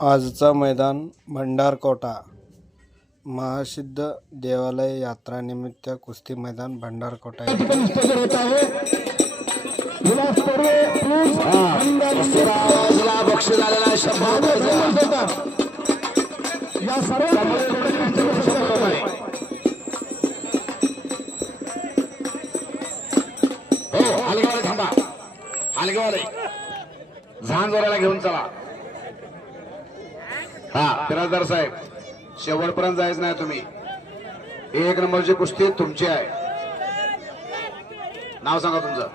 आजचा मैदान भंडारकोटा महासिद्ध देवालय यात्रानिमित्त कुस्ती मैदान भंडारकोटा हलगावाला हो, थांबा. हलगावाला. झान जोराला घेऊन चला. हा बिराजदार साहेब शेवटपर्यंत जायचं नाही तुम्ही. एक नंबरची कुस्ती तुमची आहे. नाव सांगा तुमचं.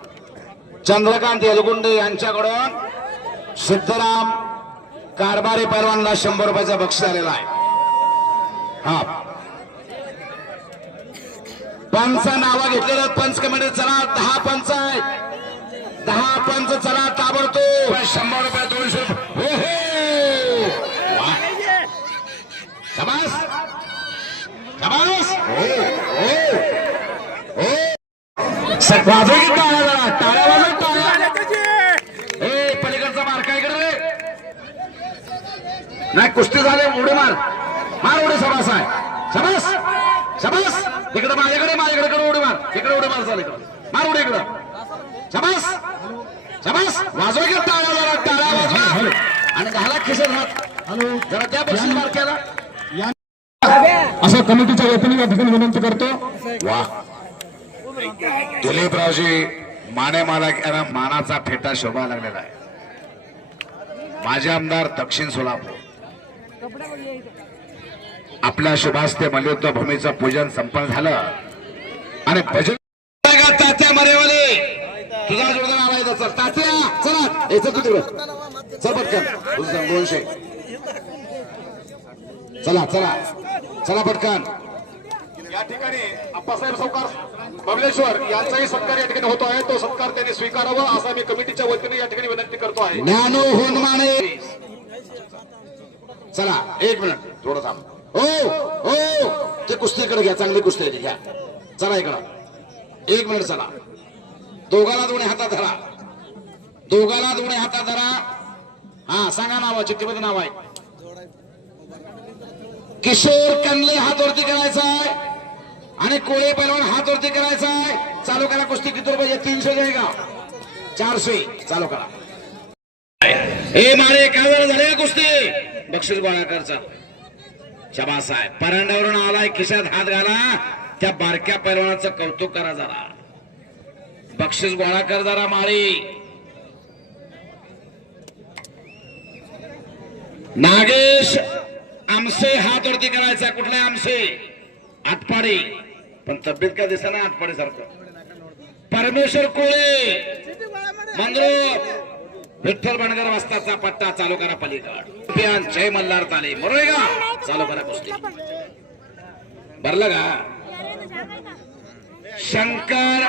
चंद्रकांत यलगुंडे यांच्याकडून सिद्धराम कारभारी पैलवानला शंभर रुपयाचा बक्षीस आलेला आहे. हा. पंच नावं घेतलेलं पंच कमिटी चला दहा पंच आहेत. दहा पंच चला ताबडतोब. शंभर रुपये दोनशे रुपये हो हो वा. शाबास! शाबास! हो हो वाजव की टाळ्या जरा? टाळ्या वाजव टाळ्या. ए पलीकडचा मार काय इकडे रे. नाही कुस्ती झाले उडी मार. मार उडी सभास आहे. शबास! शबास! इकडे माझ्याकडे माझ्याकडे कडे उडी मार. इकडे उडी मार चाल इकडे. मार उडी इकडे. शबास! शबास! वाजव की टाळ्या जरा? टाळ्या वाजवा आणि घाला खिशात हात. जरा त्या बक्षीस मार केला अशा कमिटीच्या वतीने या ठिकाणी विनंती करतो. वा. दिलीपरावजी माने मला यांना मानाचा फेटा शोभा लागलेला आहे. माझे आमदार दक्षिण सोलापूर. आपल्या शुभास्ते मल्युद्ध भूमीचं पूजन संपन्न झालं. आणि भजन तात्या मरेवाले. तुझा जोडदार आला इथं चल तात्या चला. याचं तू तिकडं. चल पटकन. दोनशे. चला चला. चला पटकन. या ठिकाणी अप्पासाहेब सावकार बबलेश्वर यांचाही सत्कार या ठिकाणी होतो आहे तो सत्कार त्यांनी स्वीकारावा असा मी कमिटीच्या वतीने या ठिकाणी विनंती करतो आहे. ज्ञानो होन माने चला एक मिनिट. थोडं थांब. ओ ओ ते कुस्तीकडे घ्या चांगली कुस्ती आहे घ्या. चला इकडं. एक मिनिट चला. दोघाला दोन्ही हातात धरा. दोघाला दोन्ही हातात धरा. हा सांगा नाव चिठ्ठीमध्ये नाव आहे. किशोर कनले हात वरती करायचा आहे. आणि कोळे पैलवान हात वरती करायचा आहे. चालू करा कुस्ती किती रुपये? तीनशे का चारशे. चालू करा. हे मारे काय वेळ झाले कुस्ती? बक्षीस गोळाकरचा. शबास साहेब परांड्यावरून आलाय खिशात हात घाला. त्या बारक्या पैलवानाचं कौतुक करा जरा. बक्षीस गोळा कर जरा माळी नागेश आमसे हात वरती करायचा कुठला आमसे. आटपाडे. पण तब्येत काय दिसा ना सारखं. परमेश्वर कोळे. मंगळूर विठ्ठल बणगर वस्ताचा पट्टा चालू करा पलीकड. अभियान जय मल्हार चाले बरोबर का? चालू करा कुस्ती भरलं का? शंकर.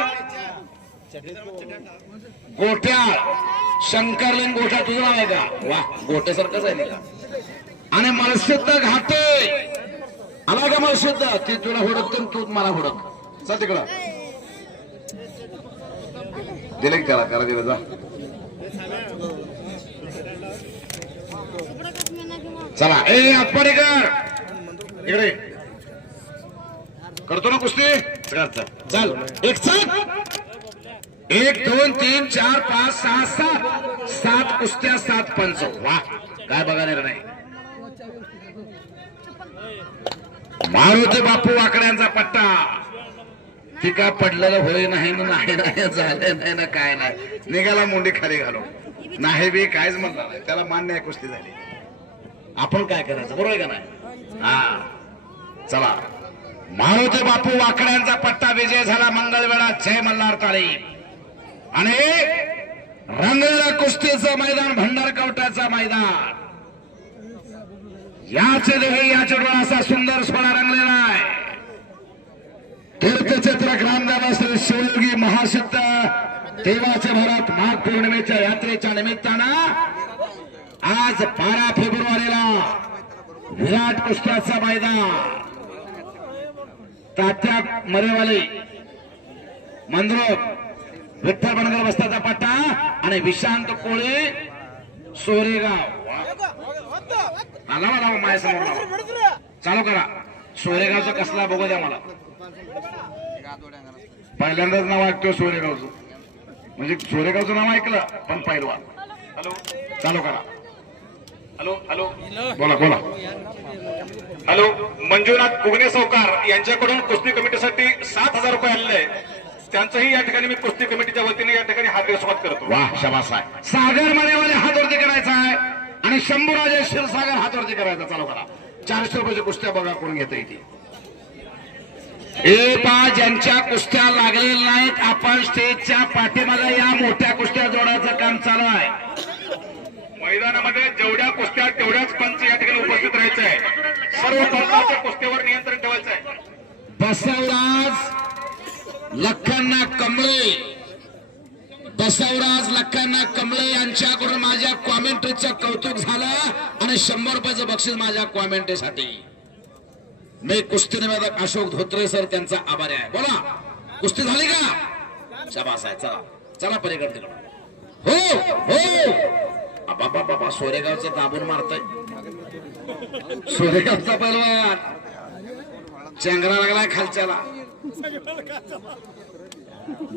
गोट्याळ. शंकरलिंग गोठा तुझं नाव आहे का? वा गोठ्यासारखंच आहे का आणि मळसिद्ध घाटे आला का मळसिद्ध ती तुला हुडकतो तू मला हुडक. चल तिकडं. दिले की त्याला करा दिलं जा. चला ए आतपाडीकर इकडे. करतो ना कुस्ती? चल. एक चल. एक दोन तीन चार पाच सहा सात. सात कुस्त्या सात पंच. वा. काय बघा निर्णय. मारुती बापू वाकड्यांचा पट्टा ती पडलेलं होय नाही ना नाही नाही झालं नाही ना काय नाही. निघाला मुंडी खाली घालू नाही बी कायच म्हणणार नाही. त्याला मान्य आहे कुस्ती झाली. आपण काय करायचं? बरोबर आहे का नाही? हा. चला. मारुती बापू वाकड्यांचा पट्टा विजय झाला मंगळवेळा जय मल्हार ताळी आणि रंगलेला कुस्तीचं मैदान भंडारकवट्याचं मैदान. याच देही याच्या डोळा असा सुंदर सोहळा रंगलेला आहे. तीर्थक्षेत्र ग्रामदेव श्री शिवयोगी महासिद्ध देवाचे भरत माघ पौर्णिमेच्या यात्रेच्या निमित्तानं आज बारा फेब्रुवारीला विराट कुस्त्याचं मैदान. तात्या मरेवाले मंद्रोप विठ्ठल बनगर वस्ताचा पट्टा आणि विशांत कोळे सोरेगाव. आला मला माझ्यासमोर चालू करा. सोरेगावचा कसला बघू द्या मला. पहिल्यांदाच नाव ऐकतो सोरेगावचं. म्हणजे सोरेगावचं नाव ऐकलं पण पहिलवान हॅलो. चालू करा. Hello hello. बोला बोला. हॅलो मंजुनाथ कुगणे सावकार यांच्याकडून कुस्ती कमिटीसाठी सात हजार रुपये आलेले आहे त्यांचंही या ठिकाणी मी कुस्ती कमिटीच्या वतीने या ठिकाणी हार्दिक स्वागत करतो. वा शबास आहे. सागर मनेवाले हात वरती करायचा आहे. आणि शंभूराजे क्षीरसागर हात वरती करायचा. चालू करा. चारशे रुपयाच्या कुस्त्या बघा कोण घेत इथे ए पा ज्यांच्या कुस्त्या लागलेल्या नाहीत आपण स्टेजच्या पाठीमागे या मोठ्या कुस्त्या जोडायचं काम चालू आहे. मैदानामध्ये जेवढ्या कुस्त्या तेवढ्याच पंच या ठिकाणी उपस्थित राहायचं आहे सर्व पंचांच्या कुस्तीवर नियंत्रण ठेवायचं आहे बसवराज लखन्ना कमळे. बसवराज लखन्ना कमळे यांच्याकडून माझ्या कॉमेंट्रीचं कौतुक झालं आणि शंभर रुपयाचं बक्षीस माझ्या कॉमेंट्रीसाठी मी कुस्ती निवेदक अशोक धोत्रे सर त्यांचा आभारी आहे. बोला कुस्ती झाली का? शाबास आहे चला चला पलीकडे तिकडं. हो हो. बाबा बाबा सोरेगावचं दाबून मारतय. सोरेगावचा पहिलवान चेंगरा लागलाय खालच्याला.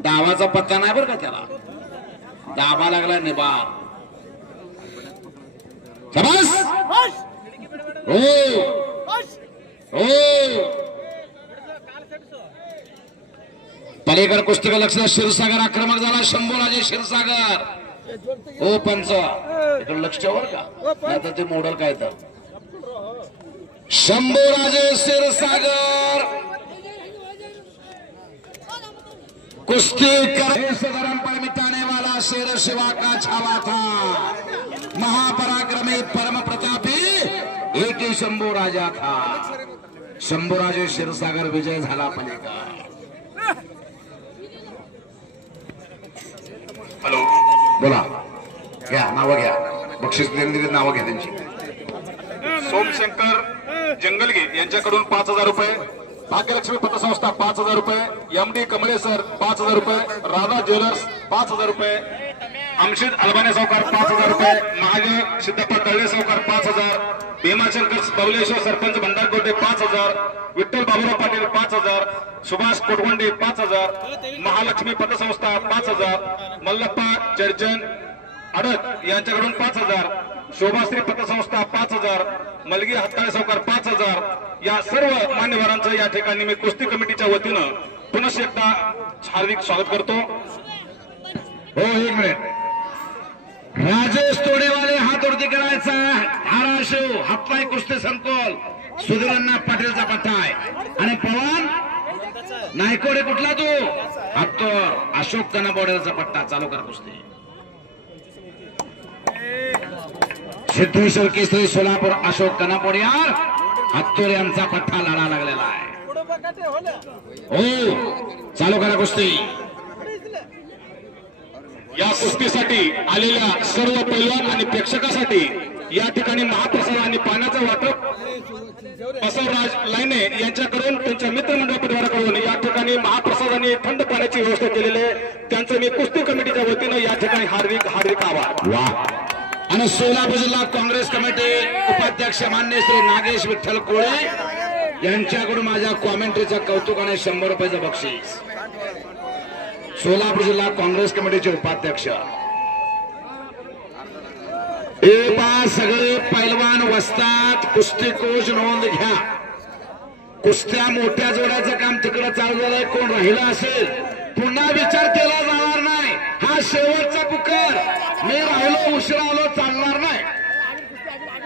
दावाचा पत्ता नाही बरं का त्याला? दाबा लागला निबार शाबास हो हो पलीकडे कुस्तीकडे लक्ष क्षीरसागर आक्रमक झाला शंभूराजे क्षीरसागर हो पंच इकडे लक्ष ठेवर का नाहीतर ते मॉडेल काय तर शंभूराजे क्षीरसागर कुस्ती करे धर्म पर शेर शिवा का छावा था महापराक्रमी परम प्रतापी एक ही शंभू राजा था शंभू राजे क्षीरसागर विजय झाला पलीका हॅलो बोला घ्या नावं घ्या बक्षीस दिलेली दिलेली नावं घ्या त्यांची सोमशंकर जंगलगीत यांच्याकडून पाच हजार रुपये भाग्यलक्ष्मी पतसंस्था पाच हजार रुपये एम डी कमळे सर पाच हजार रुपये राधा ज्वेलर्स पाच हजार रुपये. अमशिद अलबाने सावकार पाच हजार रुपये. महादेव सिद्धप्पा तळले सावकार पाच हजार. भीमाशंकर बबलेश्वर सरपंच भंडारकोटे पाच हजार. विठ्ठल बाबुराव पाटील पाच हजार. सुभाष कोटवंडे पाच हजार. महालक्ष्मी पतसंस्था पाच हजार. मल्लप्पा चर्चन अडत यांच्याकडून पाच हजार. शोभाश्री पतसंस्था पाच हजार. मलगी हत्ताळे सावकार पाच हजार. या सर्व मान्यवरांचं या ठिकाणी मी कुस्ती कमिटीच्या वतीनं पुनश्च एकदा हार्दिक स्वागत करतो. हो एक मिनिट राजेश तोडेवाले हात वरती करायचा. धाराशिव हातपाय कुस्ती संकोल सुधीरांना पाटीलचा पट्टा आहे. आणि पवन? नायकोडे कुठला तू? हत्तोर अशोक कना पट्टा चालू कर कुस्ती. सिद्धेश्वर केसरी सोलापूर अशोक कनापोडियार हत्तोर यांचा पट्टा लढा लागलेला आहे. हो चालू करा कुस्ती. या कुस्तीसाठी आलेल्या सर्व पैलवान आणि प्रेक्षकासाठी या ठिकाणी महाप्रसाद आणि पाण्याचं वाटप. बसवराज लाईने यांच्याकडून त्यांच्या मित्रमंडळ परिवाराकडून या ठिकाणी महाप्रसाद आणि थंड पाण्याची व्यवस्था केलेली आहे. त्यांचं मी कुस्ती कमिटीच्या वतीनं या ठिकाणी हार्दिक हार्दिक आभार. वा. आणि सोलापूर जिल्हा काँग्रेस कमिटी उपाध्यक्ष मान्य श्री नागेश विठ्ठल कोळे यांच्याकडून माझ्या कॉमेंट्रीचं कौतुक आणि शंभर रुपयाचं बक्षीस. सोलापूर जिल्हा काँग्रेस कमिटीचे उपाध्यक्ष. ए पा सगळे पैलवान वसतात कुस्ती कोच नोंद घ्या. कुस्त्या मोठ्या जोड्याचं काम तिकडे चालू झालंय कोण राहिलं असेल? पुन्हा विचार केला जाणार नाही. हा शेवटचा पुकार. मी राहिलो उशिरा आलो चालणार नाही.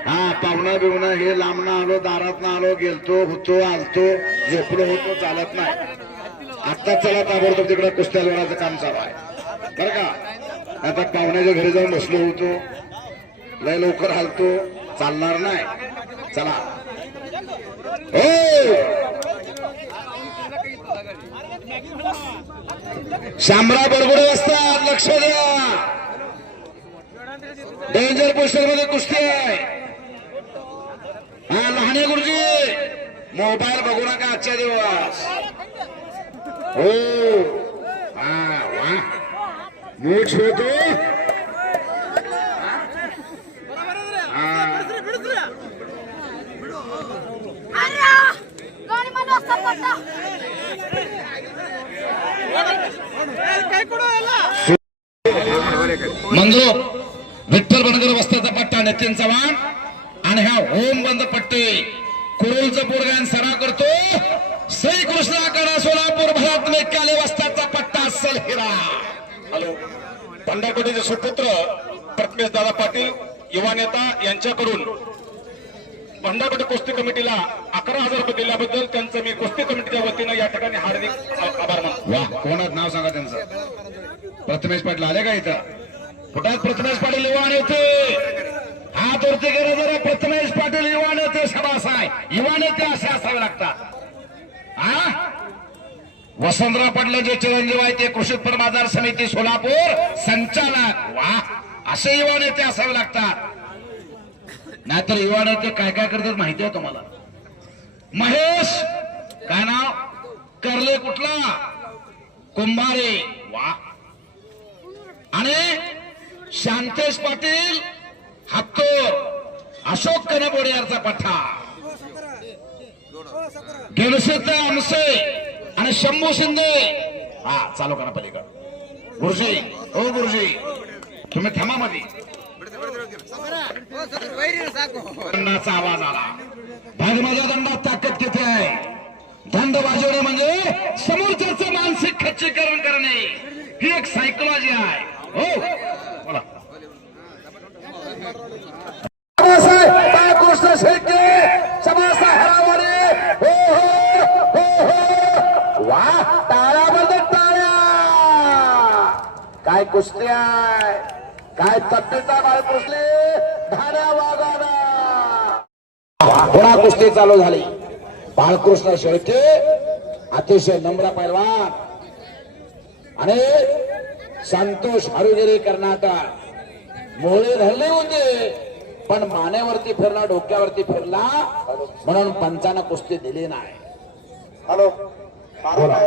हा पाहुणा बिवणा हे लांबणं आलो दारात आलो गेलतो होतो आलतो झोपलो होतो चालत नाही. आता चला ताबडतोब तिकडे कुस्त्या लोणाचं काम चालू आहे. बरं का? आता पाहुण्याच्या घरी जाऊन बसलो होतो. लय लवकर हालतो चालणार नाही. चला. हो! शामराव बडबडे असतात. लक्ष द्या. डेंजर पोस्टरमध्ये कुस्ती आहे. हा लहाने गुरुजी. मोबाईल बघू नका आजच्या दिवस. हो. मोक्ष होतो. मंजूर विठ्ठल बनगर वस्ताचा पट्टा नितीन चव्हाण. आणि हा होम बंद पट्टे. कुरुलचं पोरगान सराव करतो. श्रीकृष्णाकडे सोलापूर भारत मेकाले वस्ताचा पट्टा असेल हिरा. हॅलो. पंढरकोटीचे सुपुत्र प्रथमेश दादा पाटील युवा नेता यांच्याकडून भंडारकोटी कुस्ती कमिटीला अकरा हजार रुपये दिल्याबद्दल त्यांचं मी कुस्ती कमिटीच्या वतीनं या ठिकाणी हार्दिक आभार मानतो. कोणाचं नाव सांगा त्यांचं? प्रथमेश पाटील आले का इथं? कुठं? प्रथमेश पाटील युवा नेते. हात वरती गेले जरा प्रथमेश पाटील युवा नेते सभासाय युवा नेते असे असावे लागतात. वसंतराव पाटील जे चिरंजीव आहे ते कृषी उत्पन्न बाजार समिती सोलापूर संचालक. वा असे युवा नेते असावे लागतात. नाहीतर युवा नेते काय काय करतात माहिती आहे तुम्हाला? महेश काय नाव? करले कुठला? कुंभारे. वा. आणि शांतेश पाटील हातोर अशोक कनबोडियारचा पठ्ठा. गेलसेत आमसे आणि शंभू शिंदे. हा चालू करा पलीकडे. गुरुजी ओ गुरुजी तुम्ही थांबा मध्ये दंडाचा आवाज आला. भाग माझ्या दंडात ताकद किती आहे? दंड वाजवणे म्हणजे समोरच्याचं मानसिक खच्चीकरण करणे. ही एक सायकोलॉजी आहे. हो बोला कृष्ण शेट्टी समासा हरावाने हो हो हो हो वा टाळ्या बंद टाळ्या काय कुस्ती आहे. काय तत्तेचा बाळ कुसले धाड्या वागाना पुन्हा कुस्ती चालू झाली. बाळकृष्ण शेळके अतिशय नम्र पैलवान. आणि संतोष हरुगिरी कर्नाटक. मोळे धरले होते पण मानेवरती फिरला डोक्यावरती फिरला म्हणून पंचानं कुस्ती दिली नाही. हॅलो बोला.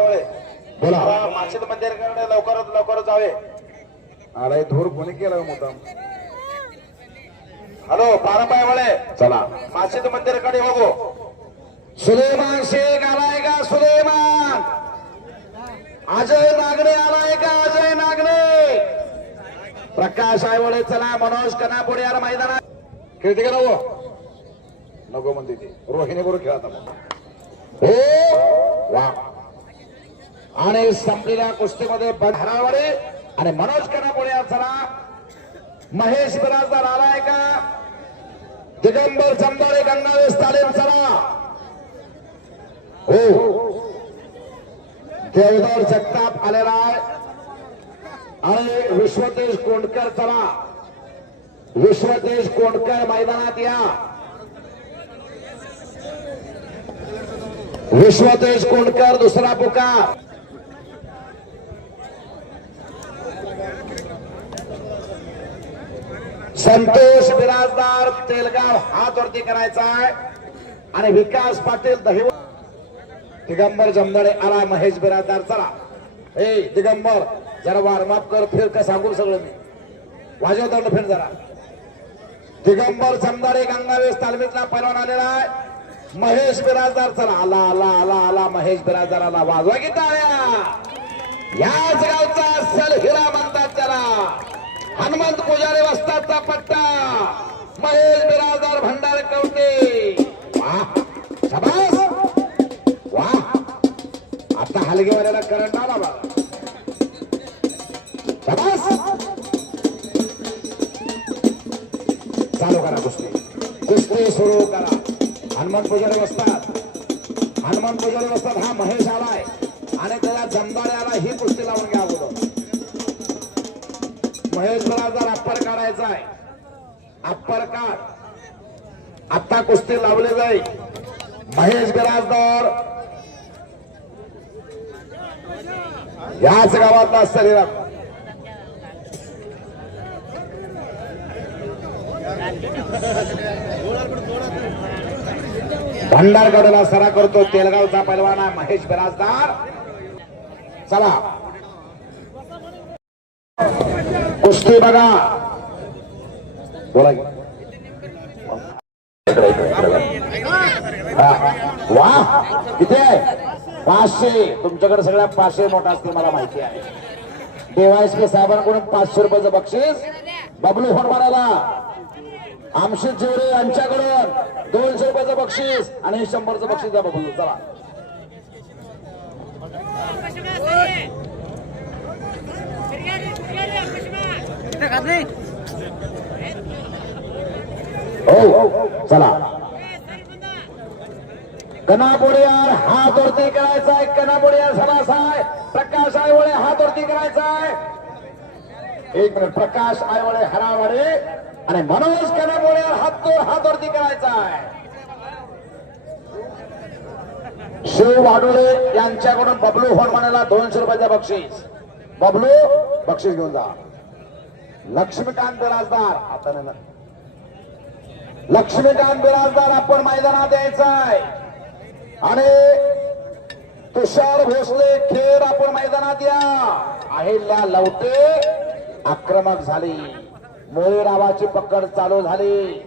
बोला. माशिद मंदिरकडे लवकरात लवकर जावे. अरे धूर कोणी केलं मुद्दाम? हॅलो पाराबाई वळे. चला. माशिद मंदिरकडे बघू. सुलेमान शेख आलाय का? सुलेमान! अजय नागरे आलाय का? अजय नागरे! प्रकाश आयवळे चला. मनोज कनापुढे यार मैदानात. खेळते का नको नको म्हणते ती. रोहिणी बरोबर खेळत हो! वा. आणि संपलेल्या कुस्तीमध्ये हरावडे आणि मनोज यार चला. महेश बिराजदार आलाय का? दिगंबर चंदोळे गंगावेश तालीम चला. हो. देवधर जगताप आलेला आहे आणि विश्वतेज कोंडकर चला. विश्वदेश कोंडकर मैदानात या. विश्वदेश कोंडकर दुसरा पुकार. संतोष बिराजदार तेलगाव हात वरती करायचा आहे. आणि विकास पाटील दहिव दिगंबर जमदडे आला महेश बिराजदार चला. हे दिगंबर जरा वार्मअप कर फिर का सांगू सगळं मी. वाजव दंड फिर जरा. दिगंबर जमदाडे गंगावेश तालमीतला पैलवान आलेला आहे. महेश बिराजदार चला. आला आला आला आला महेश बिराजदार आला. वाजवा की टाळ्या याच गावचा असेल हिरा म्हणतात त्याला. हनुमंत पुजारी वस्ताचा पट्टा. महेश बिराजदार भंडार कवटे वा शाबास. वा. आता हलगेवाल्याला करंट आला बाबा शाबास. चालू करा कुस्ती. कुस्ती सुरू करा. हनुमान पुजारी बसतात हनुमान पुजारी बसतात हा महेश आलाय. आणि त्याला जमदारे आला ही कुस्ती लावून घ्या अगोदर. महेश जर अप्पर काढायचा आहे अप्पर काढ. आता कुस्ती लावले जाईल. महेश बिराजदार. याच गावातला शरीरात भंडारगडला सरा करतो तेलगावचा पैलवाना महेश बिराजदार. चला. कुस्ती बघा. बोला वा. किती आहे. पाचशे. तुमच्याकडे सगळ्या पाचशे नोट असते मला माहिती आहे. डीवायसपी साहेबांकडून पाचशे रुपयाचं बक्षीस. बबलू फडमाराला आमशी चिवरे यांच्याकडून दोनशे रुपयाचं बक्षीस आणि शंभरचं बक्षीस द्या बबलू. चला. हो, हो, हो चला. कनापुडियार हात वरती करायचा आहे कनापुडियार झाला आहे. प्रकाश आयवळे हात वरती करायचा आहे. एक मिनिट प्रकाश आयवळे हरावडे आणि मनोज कनापुडियार हात हात वरती करायचा आहे. शिव वाडोळे यांच्याकडून बबलू म्हणाला दोनशे रुपयाचा बक्षीस. बबलू बक्षीस घेऊन जा. लक्ष्मीकांत बिराजदार. आता लक्ष्मीकांत बिराजदार आपण मैदानात द्यायचा आहे आणि तुषार भोसले खेळ आपण मैदानात या. अहिल्या लवटे आक्रमक झाली. मोळेरावाची पकड चालू झाली.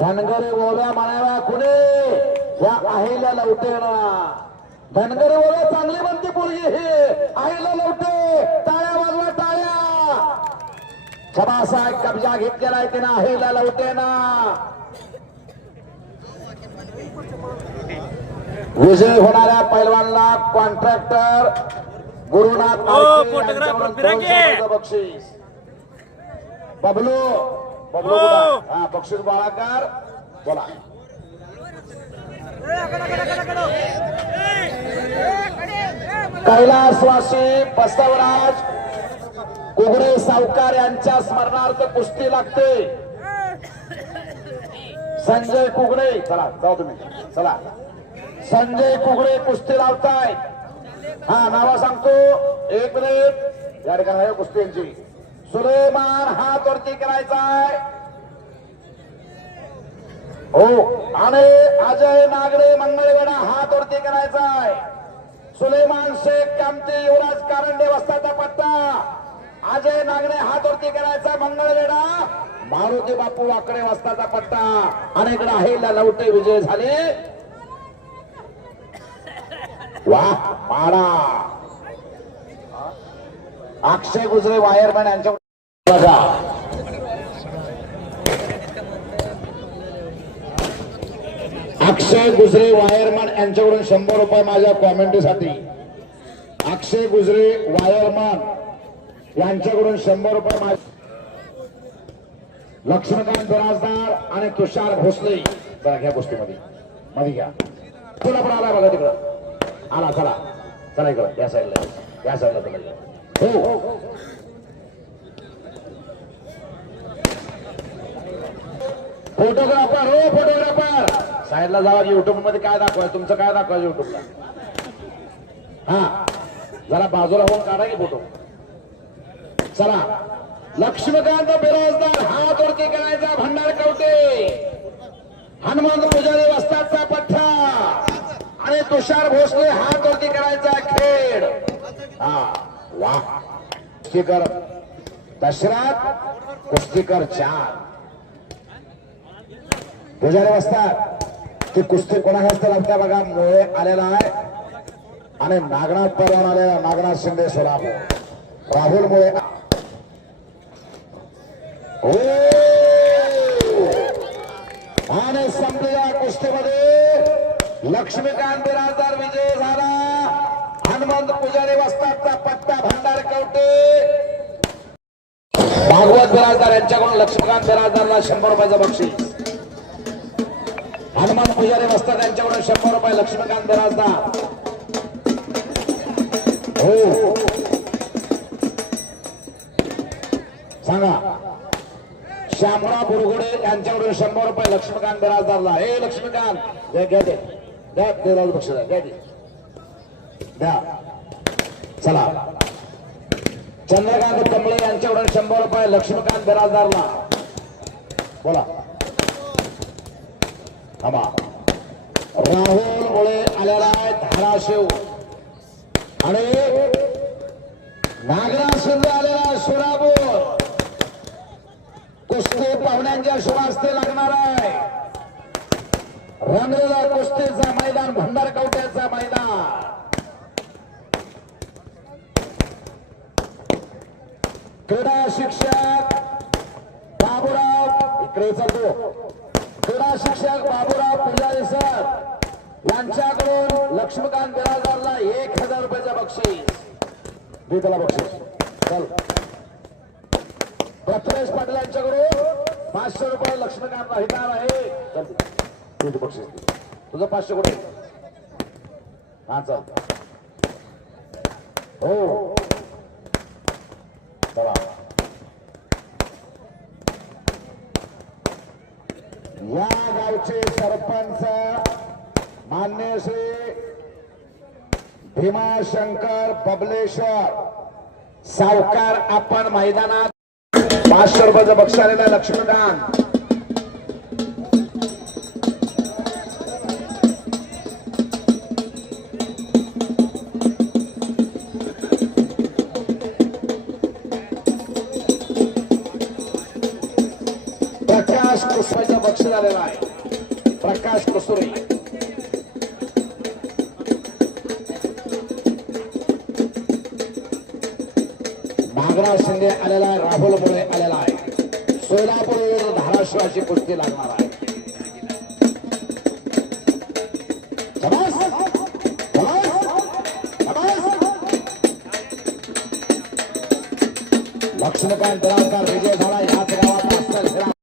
धनगरे ओव्या म्हणाव्या कुणे या अहिल्या लवटेनं धनगरे ओव्या चांगली म्हणते पोरगी हे. आहेला लवटे टाळ्या वाजवा टाळ्या. छबासा कब्जा घेतलेला आहे तिनं अहिल्या लवटेनं विजय होणाऱ्या पैलवानला कॉन्ट्रॅक्टर गुरुनाथ बक्षीस बबलू बबलू? हा बक्षीस बाळाकार बोला कैलासवासी बसवराज कुगडे सावकार यांच्या स्मरणार्थ कुस्ती लागते. संजय कुगडे चला जाऊ तुम्ही. चला. संजय कुगडे कुस्ती लावताय. हा नावा सांगतो. एक मिनिट. या ठिकाणी आहे कुस्ती यांची. सुलेमान हात वरती करायचा आहे. हो आणि अजय नागडे मंगळवेडा हात वरती करायचा आहे. सुलेमान शेख कामती युवराज कारंडे वस्ताचा पत्ता. अजय नागडे हात वरती करायचा मंगळवेढा मारुती बापू वाकडे वाजताचा पट्टा. आणि इकडे लवटे विजय झाले. वा पाडा. अक्षय गुजरे वायरमॅन यांच्या बघा. अक्षय गुजरे वायरमॅन यांच्याकडून शंभर रुपये माझ्या कॉमेंटीसाठी. अक्षय गुजरे वायरमॅन. यांच्याकडून शंभर रुपये माझ्या लक्ष्मीकांत बिराजदार आणि तुषार भोसले. जरा घ्या गोष्टीमध्ये. मध्ये घ्या. तुला पण आला बघा तिकडं. आला चला. चला इकडं. या साईडला या साईडला तुला इकडं. हो हो फोटोग्राफर हो फोटोग्राफर हो, साईडला जावा युट्यूबमध्ये काय दाखवाय तुमचं काय दाखवायचं युट्यूबला हा. जरा बाजूला होऊन काढा की फोटो चला. लक्ष्मीकांत बिराजदार हात वरती करायचा भंडार कवटे. हनुमंत पुजारी वस्ताचा पठ्ठा. आणि तुषार भोसले हात वरती करायचा खेळ हा वा. कुस्तीकर दशरथ कुस्तीकर चार. पुजारी वस्ताद ती कुस्ती कोणाच्या हस्ते लागते बघा? मुळे आलेला आहे. आणि नागनाथ परवान आलेला नागनाथ शिंदे सोलापूर. राहुल मुळे आणि संपल्या कुस्तीमध्ये लक्ष्मीकांत राजदार विजय झाला. हनुमंत पुजारी वस्ताचा पट्टा भंडार कवटे. भागवत बिराजदार यांच्याकडून लक्ष्मीकांत बिराजदारला शंभर रुपयाचं बक्षीस. हनुमान पुजारी वस्तात यांच्याकडून शंभर रुपये लक्ष्मीकांत बिराजदार. हो. सांगा. श्यामराव बुरगुडे यांच्याकडून शंभर रुपये लक्ष्मीकांत बिराजदारला. हे लक्ष्मीकांत. द्या घ्या दे द्या द्या दे द्या चला. चंद्रकांत कमळे यांच्याकडून शंभर रुपये लक्ष्मीकांत बिराजदारला. बोला. थांबा. राहुल मुळे आलेला आहे धाराशिव. आणि नागराज शिंदे आलेला आहे सोलापूर. कुस्ती पाहुण्यांच्या शुभास्ते लागणार आहे. रंगलेला कुस्तीचा मैदान भंडार कवट्याचा मैदान. क्रीडा शिक्षक बाबूराव इकडे चालतो क्रीडा शिक्षक बाबूराव पुजारी सर यांच्याकडून लक्ष्मीकांत बिराजदारला एक हजार रुपयाचा बक्षीस. दे त्याला बक्षीस. चल. प्रथमेश पाटील यांच्याकडून पाचशे रुपये लक्ष्मीकांत राहणार आहे. बक्षीस तुझं पाचशे कुठे? हा चल. हो. चला. या गावचे सरपंच मान्य श्री भीमाशंकर बबलेश्वर. सावकार आपण मैदानात पाचशे रुपयाचं बक्षीस आलेलं आहे लक्ष्मीकांत प्रकाश कुसुरेचं बक्षीस झालेला आहे. प्रकाश कुसुरे नागराज शिंदे आलेला आहे राहुल मुळे आलेला सोलापूर धाराशिवाची कुस्ती लागणार आहे.